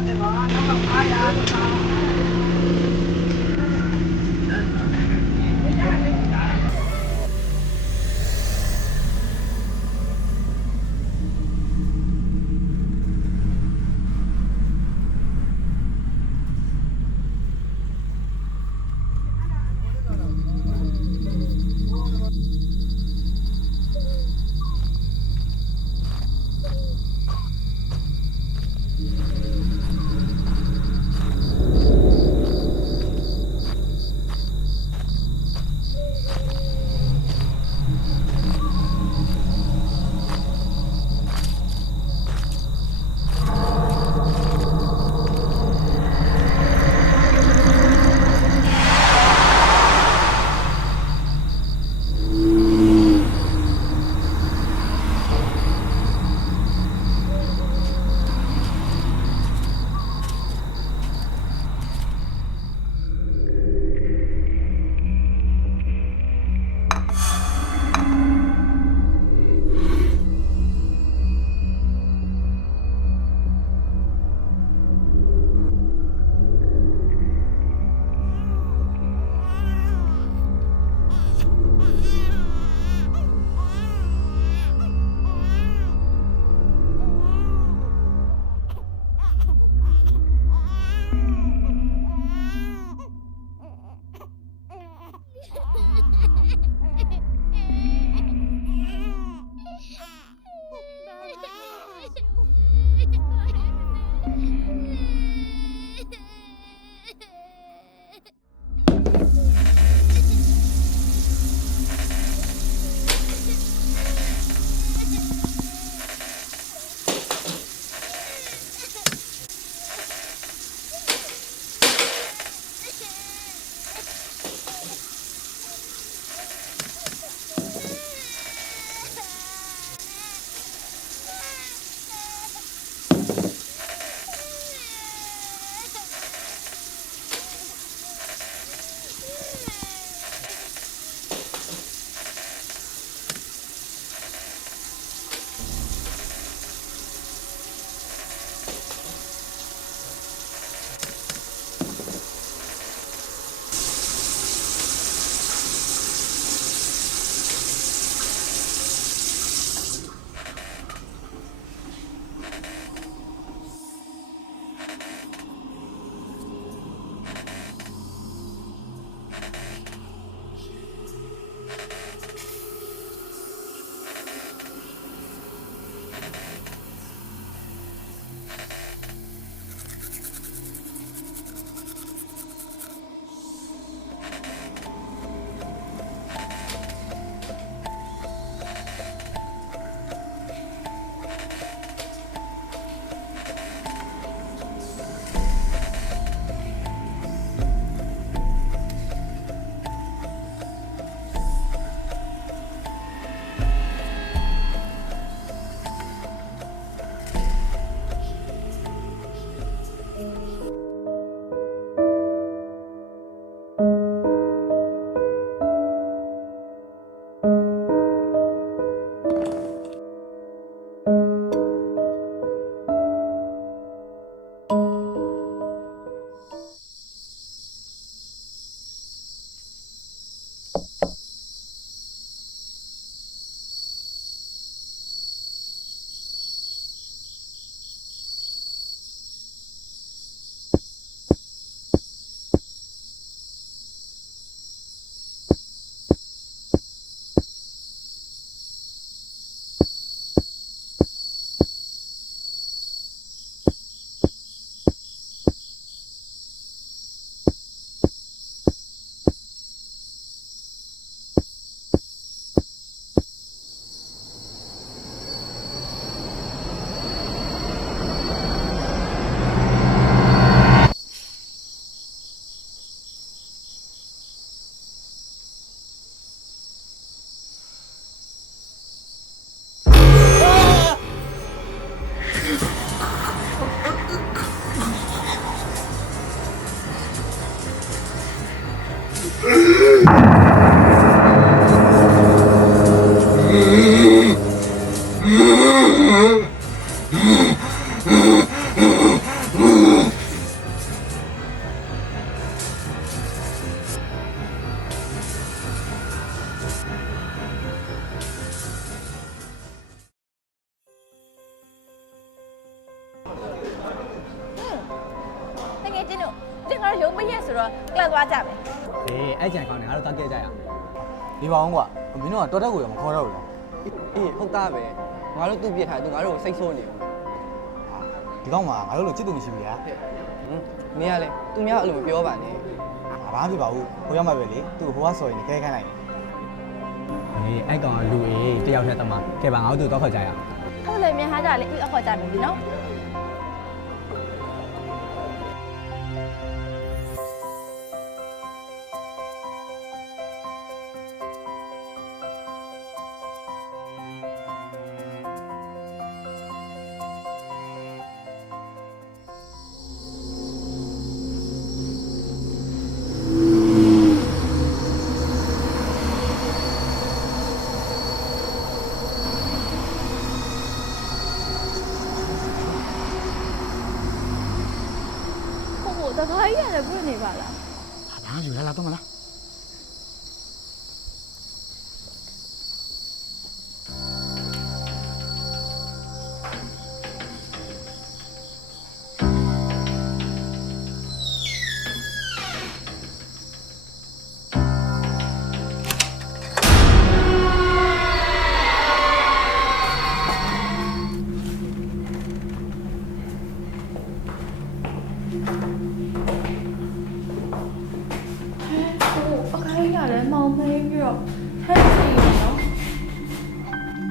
ဟ ချင်းတို့တင်ကတော့ရုံမရက်ဆိုတော့ကလပ်သွားကြမယ်အဲ့ကြံကောင်းတယ်ငါတို့တောက်ခဲ့ကြရအောင် ဒီပါအောင်ကွာမင်းတို့ကတော်တက်ကိုရောမခေါ်တော့ဘူးလား အေးဟုတ်သားပဲငါတို့သူ့ပြစ်ထားသူငါတို့စိတ်ဆိုးနေတယ် ဒီကောင်ကငါတို့လိုချစ်သူမရှိဘူးဗျာ မင်းကလည်းသူများအဲ့လိုမပြောပါနဲ့ ဘာမှမဖြစ်ပါဘူးဟိုရောက်မှပဲလေသူ့ဟိုကဆော်ရင်ခဲခိုင်းလိုက်တယ် အဲ့ကောင်ကလူအေးတယောက်တည်းတမကဲပါငါတို့တောက်ခေါ်ကြရအောင် အဲ့လိုမြန်ထားကြလေဥအခေါ်ကြမယ်ဒီနော်တခါကြီးရတယ်ပြနေပါလား ဘာယူလာတော့မလား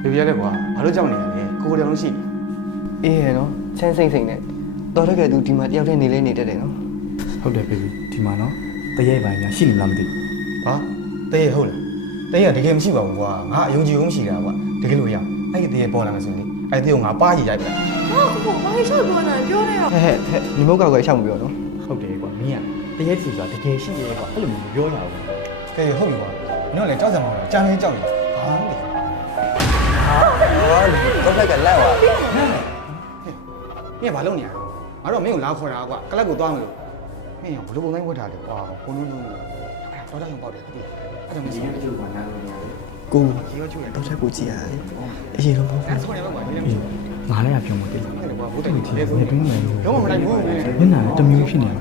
ဘေဘီရတယ်ကွာဘာလို့ကြောက်နေရလဲကိုယ်တည်းလုံးရှိ အေးရနော်ချမ်းစိမ့်စိမ့်နဲ့တော်တက်ကသူဒီမှာတယောက်တည်းနေလဲနေတတ်တယ်နော် ဟုတ်တယ်ဘေဘီဒီမှာနော်တရေပိုင်းများရှိနေလားမသိ ဟာတရေဟုတ်လားတရေကတကယ်မရှိပါဘူးကွာငါအယုံကြည်ုံရှိတာကွာတကယ်လို့ရအဲ့ဒီတရေပေါ်လာမှဆိုရင်အဲ့ဒီကိုငါပါးကြည့်ရိုက်ပြလိုက် ဟုတ်ဘာလို့ရှောက်ပြောနေပြောနေတော့ ဟဲ့ညီမကောက်ကွယ်ရှောက်မပြောနော် ဟုတ်တယ်ကွာမင်းကတရေစီဆိုတာတကယ်ရှိတယ်ကွာအဲ့လိုမျိုးပြောရအောင် ကဲဟုတ်ပြီကွာမင်းတို့လည်းကြောက်စံမဟုတ်လားကြာနေကြောက်နေဟာလေ တော့ဖက်ကလက်သွား မင်းကဘာလုပ်နေရလဲငါတို့မင်းကိုလာခေါ်တာကွာကလပ်ကိုသွားမလို့မင်းကဘလို့ပုံတိုင်းဝတ်ထားတယ်ကွာဘုံလုံးလုံးတော်တော်ရုံပေါက်တယ်တိအဲ့ဒါမရှိဘူး ကျုပ်ကနားလို့ရတယ် ကို ရေရောချူတယ် တော့ချက်ကိုကြည့်ရတယ်အရင်တော့မဟုတ် အဲ့ဆိုနေတော့ကွာဒီနေ့ ငါလည်းအပြုံးမသိဘူး ကွာဘုတ်တယ်ဒီနေ့ဆို ဘယ်တွင်းလဲ လုံးဝမလိုက်ဘူး မျက်နှာတမျိုးဖြစ်နေတယ်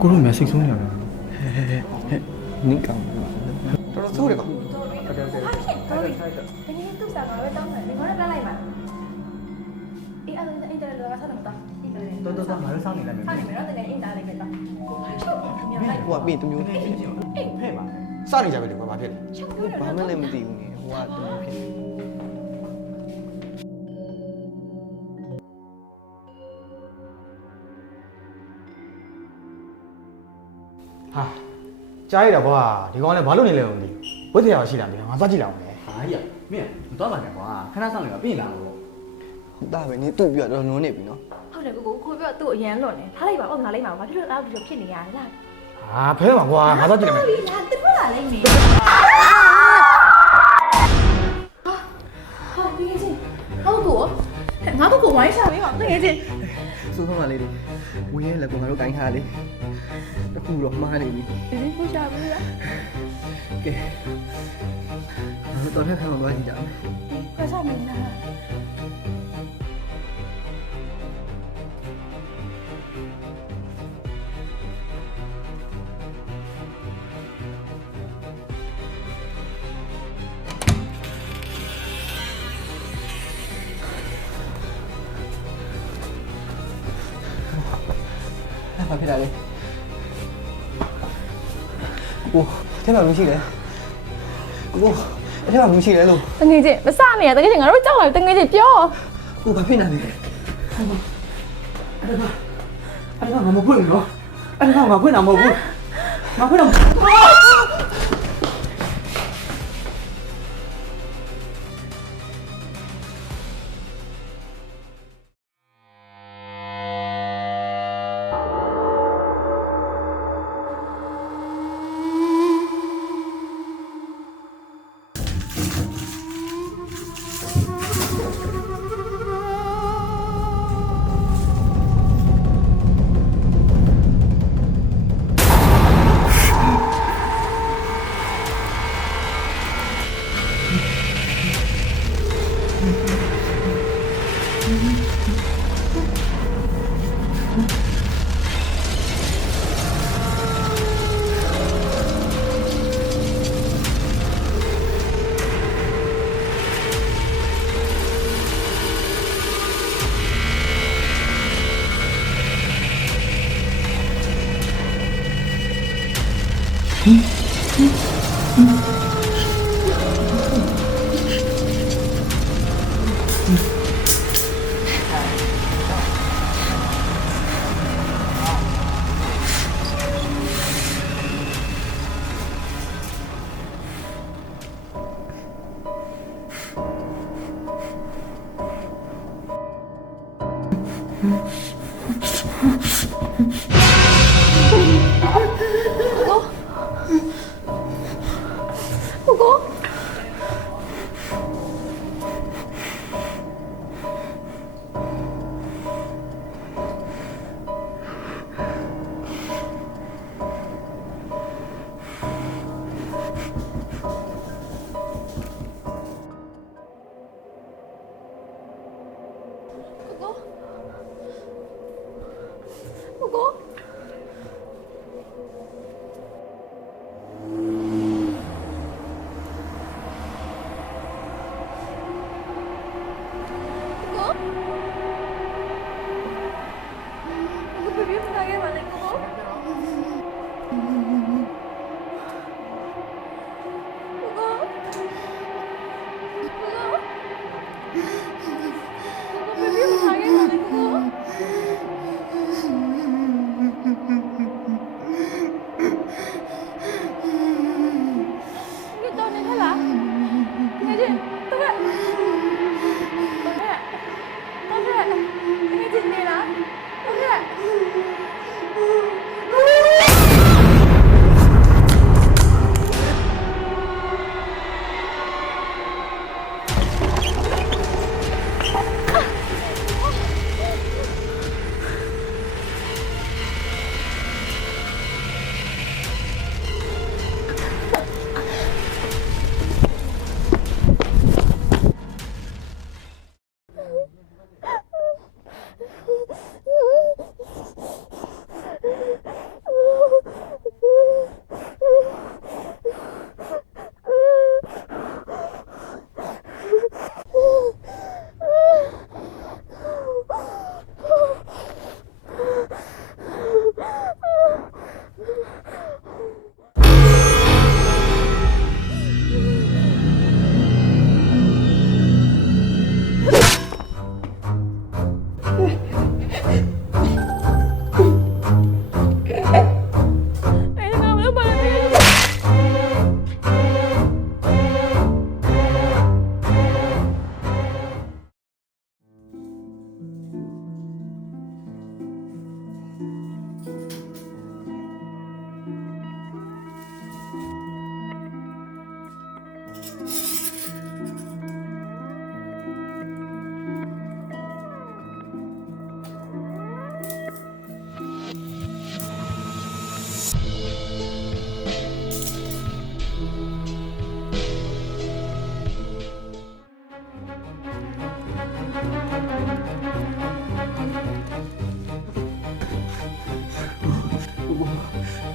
ကိုတို့များစိတ်ဆိုးနေရတယ် နင်းကောင်း တော်တော်ဆိုးတယ်ကွာ ဟာဖြစ်တော်ပြီတကယ်သူ့စာကပဲတောင်းတယ်ဒီခေါင်းနဲ့ပြလိုက်ပါအေးအဲ့ဒါအင်တာလောကဆက်တော့အေးတယ် တော်ငါတို့စောင့်နေလိုက်မယ် ဟာနေမယ်နော်တကယ်အင်တာလေးပဲတော့ချုပ်မြန်လိုက် ဟိုကပြင်တမျိုး အေး ဖဲ့ပါ စနေကြပြီလေကွာဘာဖြစ်လဲ ချုပ်ပြောတယ် ဘာမှလည်းမသိဘူးနေဟိုကတမျိုးဖြစ် ဟာကြားရတာကွာဒီကောင်လည်းဘာလုပ်နေလဲမသိဘူးဝတ်တရားရှိတာမင်းငါသွားကြည့်လိုက်အောင်လေ ဟာကြီးမင်းမတော်ပါနဲ့ကွာခဏဆောင်နေပါပြင်လာတော့ ဟုတ်သားပဲနင်းသူ့ပြတော့လွန်နေပြီနော် ဟုတ်တယ်ကိုပြောသူ့အရန်လွန်နေထားလိုက်ပါဦးငါလိုက်ပါဘာဖြစ်လို့အဲ့လိုဖြစ်နေရလဲလား ဟာဖဲပါကွာငါသွားကြည့်လိုက်မယ် လာတက်လာလိုက်နေဟာဒီကချင်းဟုတ်ကောငါတို့ကိုဝိုင်းရှာပေးပါတကယ်ချင်း စိုးဆုံးပါလေဝေးရဲလည်းကိုငါတို့တိုင်းထားလေတခုတော့မှားနေပြီ ဒီကိုရှာပေးလား ကဲငါတို့တော်ထက်ခံတော့ကြည့်ကြမယ် ခွဲစားမင်းလား ဘာဖြစ်တာလဲကိုထဲမှာမရှိလဲကိုထဲမှာမရှိလဲလို့ တကယ်ချင်းမစနေရတကယ်ချင်းငါတို့ကြောက်လာတကယ်ချင်းပြော ကိုဘာဖြစ်နေလဲ အဲ့ဒါငါမဖွင့်ဘူးနော်အဲ့ဒါငါဖွင့်တာမဟုတ်ဘူးငါဖွင့်တော့ ဟ ကိုကိုကိုကိုကိုဘယ်မှာခဲ့ပါလဲကိုကို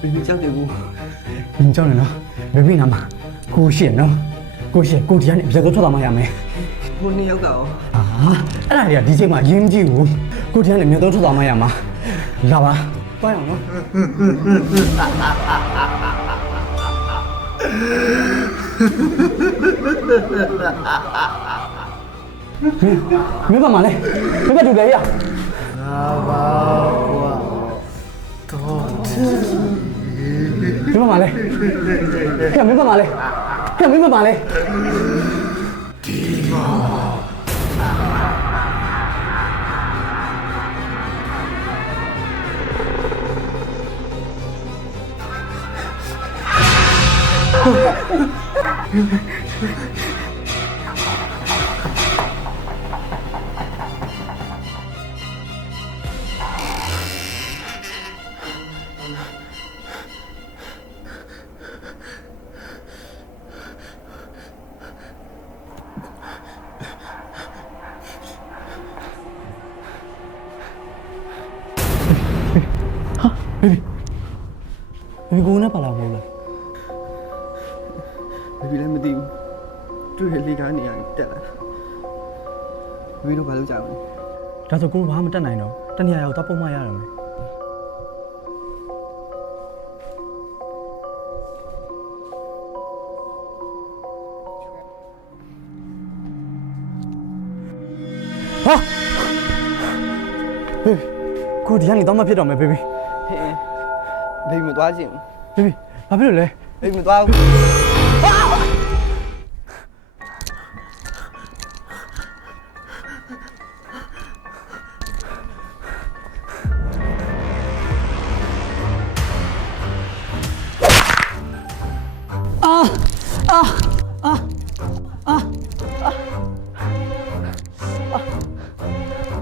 ဘယ်လိုကြောက်တယ်ကို မင်းကြောက်နေနော်ဘေဘီနာမကိုရှင်းနော်ကိုရှင်းကိုဒီကနေအပြတ်တော့ထွက်သွားမှရမယ် ကိုနှစ်ယောက်ကရော အာအဲ့ဒါတွေကဒီချိန်မှာရင်းမကြည့်ဘူးကိုဒီကနေအပြတ်တော့ထွက်သွားမှရမှာလာပါတွားရအောင်နော်မင်းပါမလဲမင်းကတူတယ်ရ အာဘာကွာတော့ မင်းပါမလဲကဲမင်းပါမလဲကဲမင်းပါမလဲဘေဘီကိုနဲ့ပါလာမဟုတ်လား ဘယ်လည်းမသိဘူးတွေ့ရလေကားနေရတယ်တက်လာဝီတို့ဘာလုပ်ကြအောင် ဒါဆိုကိုဘာမှမတက်နိုင်တော့တနေရာရောက်တော့ပုံမှန်ရရမယ် ကိုဒီကနေတော့မဖြစ်တော့မယ် baby ဟေးဘေးမသွားချင် baby ဘာဖြစ်လို့လဲ ဘေးမသွားဘူး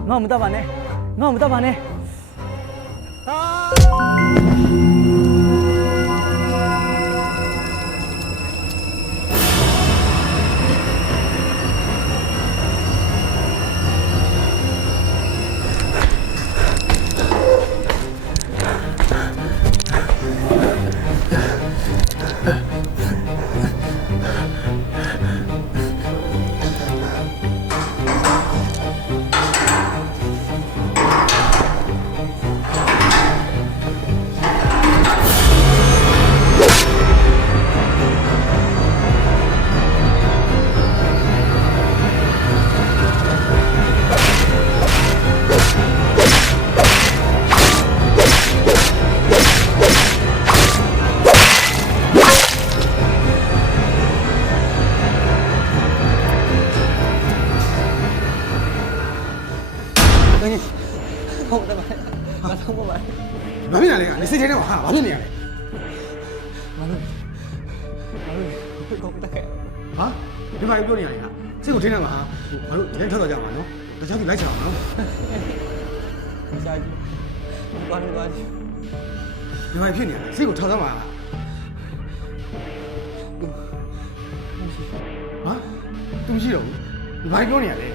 ငါ့မတတ်ပါနဲ့ငါ့မတတ်ပါနဲ့ ဟုတ်တယ်မတော့မပါ ဘာဖြစ်နေလဲကနေစိတ်ထဲထဲမှာဟာဘာဖြစ်နေရလဲ ကောင်းတယ် ဟာဒီမှာပြောနေရတယ်ဟာစိတ်ကိုထိနေမှာဟာငါတို့ဒီတိုင်းထွက်သွားကြမှာနော်တခြားသူလိုက်ချင်အောင်နော် စားကြည့်ဘာလို့သွားကြည့် ဒီမှာဖြစ်နေရတယ်စိတ်ကိုထောက်သမ်းပါဟာသူမရှိတော့ဘူးဒီဘာပြောနေရလဲ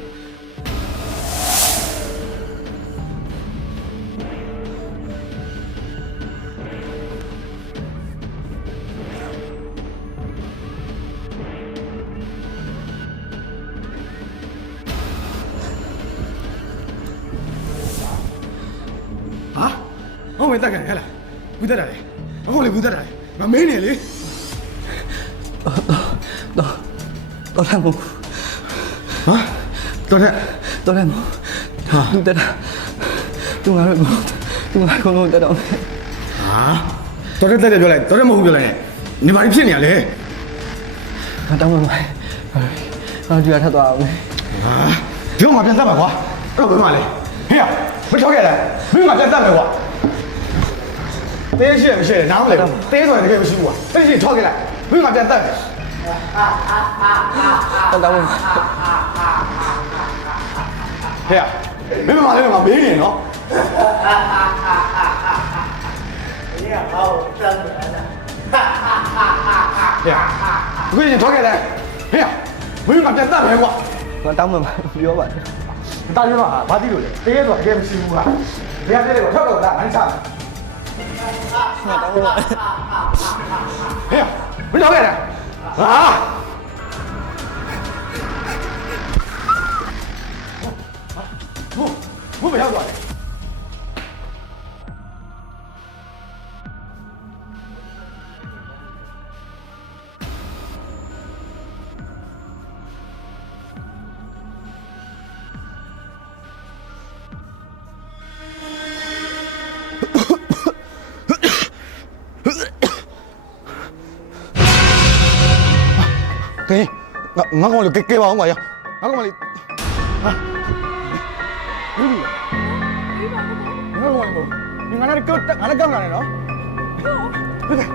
ဟာဟုတ်ဝင်တက်ခံရလားဘူးတက်တာလေအခုလေဘူးတက်တာလေမမင်းနေလေ တော့လည်းမဟုတ် ဟာတော်တဲ့ တော့လည်းမဟုတ်ဟာသူတက်တာသူငါတို့သူငါကုန်လုံးတက်တော့ ဟာတော်တဲ့ပြောလိုက်တော်တဲ့မဟုတ်ပြောလိုက်နေဘာဖြစ်နေရလဲ ငါတောင်းမှမငါကြွရထသွားအောင် ဟာဒီမှာပြန်တက်ပါကွာအဲ့တော့ဘယ်မှာလဲဟေးမထောက်ရလားမင်းကပြန်တက်မယ်ကွာတေးရှိရမရှိရနားမလဲတေးဆိုရင်တကယ်မရှိဘူးကွာတေးရှိထောက်ခဲ့လိုက်မင်းကပြန်တက်မယ် တော့တောင်းမှ ဟေးမင်းမလေးကမမေးနေနော် 你好，真的。 ဟေးအခုရင်ထောက်ခဲ့လိုက်ဟေးမင်းကပြန်တက်မယ်ကွာ ငါတောင်းမှပြောပါ တာပြောတော့ဘာသိလို့လဲတေးဆိုတကယ်မရှိဘူးကွာဘယ်ရတဲ့ကိုထောက်တော့လားမင်းစား ငါတောင်းမှ ဟေးမင်းထောက်ခဲ့လားဟာဘုမရောက်သွားတယ် ကဲငါကောင်လေးကဲပါအောင်ပါရငါကောင်လေးဟာဘူးဘူးငါကောင်လေးဒီငါလည်းကောက်ငါလည်းကောက်လာတယ်နော်ဟုတ်ကဲ့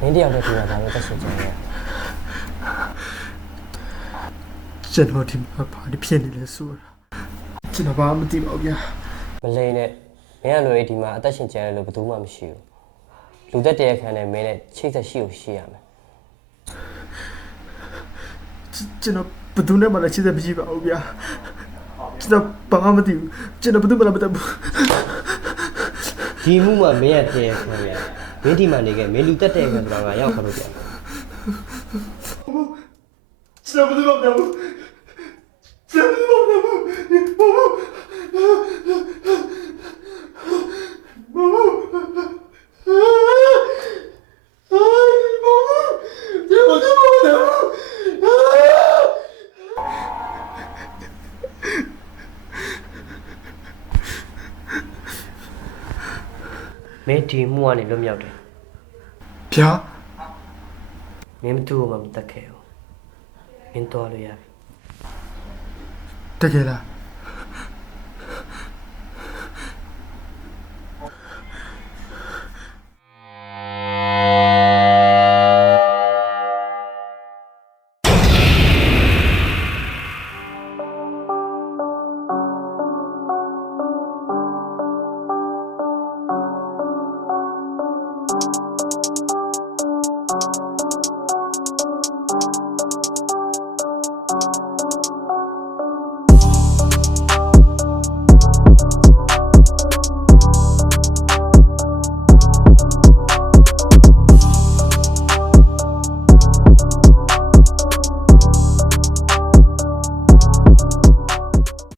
မင်းတယောက်တည်းဒီမှာဒါပဲတက်ရှင်ကြတယ် ကျွန်တော်ဒီမှာဘာဖြစ်နေလဲဆိုတာကျွန်တော်ဘာမှမသိပါဘူးဗျာ မလိန်နဲ့မင်းကလိုဒီမှာအသက်ရှင်ကြတယ်လို့ဘယ်သူမှမရှိဘူးလူသက်တရခန်းနဲ့မင်းနဲ့ချိတ်ဆက်ရှိကိုရှိရမယ် ကျွန်တော်ဘယ်သူနဲ့မှလည်းချစ်တဲ့မရှိပါဘူးဗျာကျွန်တော်ဘာမှမသိဘူးကျွန်တော်ဘယ်သူမှလည်းမတတ်ဘူး ဒီမှုမှာမင်းရဲ့တရခန်းနဲ့မင်းဒီမှာနေခဲ့မင်းလူသက်တရခန်းဆိုတာကရောက်ခလို့ပြန် ကျွန်တော်ဘယ်သူမှမတတ်ဘူးကျွန်တော်ဘယ်သူမှမတတ်ဘူးမင်းဒီမှုကနေလွတ်မြောက်တယ် ဗျာ မင်းတို့ကမတက်ခဲ့ဘူးမင်းတော်လို့ရပြီ တကယ်လား